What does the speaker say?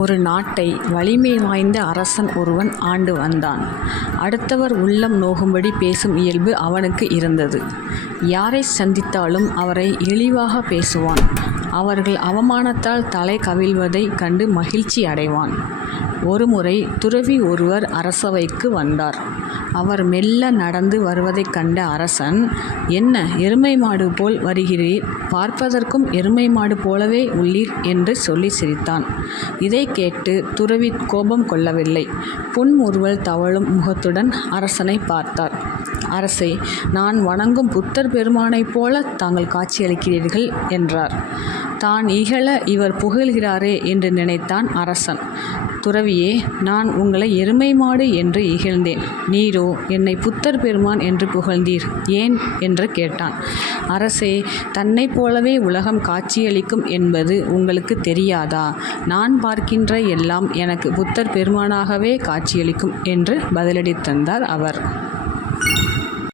ஒரு நாட்டை வலிமை வாய்ந்த அரசன் ஒருவன் ஆண்டு வந்தான். அடுத்தவர் உள்ளம் நோகும்படி பேசும் இயல்பு அவனுக்கு இருந்தது. யாரை சந்தித்தாலும் அவரை இழிவாக பேசுவான். அவர்கள் அவமானத்தால் தலை கவிழ்வதைக் கண்டு மகிழ்ச்சி அடைவான். ஒருமுறை துறவி ஒருவர் அரசவைக்கு வந்தார். அவர் மெல்ல நடந்து வருவதைக் கண்ட அரசன், "என்ன, எருமை மாடு போல் வருகிறீர், பார்ப்பதற்கும் எருமை மாடு போலவே உள்ளீர்" என்று சொல்லி சிரித்தான். இதை கேட்டு துறவி கோபம் கொள்ளவில்லை. புன்முறுவல் தவழும் முகத்துடன் அரசனை பார்த்தார். "அரசே, நான் வணங்கும் புத்தர் பெருமானைப் போல தாங்கள் காட்சியளிக்கிறீர்கள்" என்றார். தான் இகழ இவர் புகழ்கிறாரே என்று நினைத்தான் அரசன். "துறவியே, நான் உங்களை எருமை மாடு என்று இகழ்ந்தேன். நீரோ என்னை புத்தர் பெருமான் என்று புகழ்ந்தீர். ஏன்?" என்று கேட்டான். "அரசே, தன்னைப் போலவே உலகம் காட்சியளிக்கும் என்பது உங்களுக்கு தெரியாதா? நான் பார்க்கின்ற எல்லாம் எனக்கு புத்தர் பெருமானாகவே காட்சியளிக்கும்" என்று பதிலடி தந்தார் அவர்.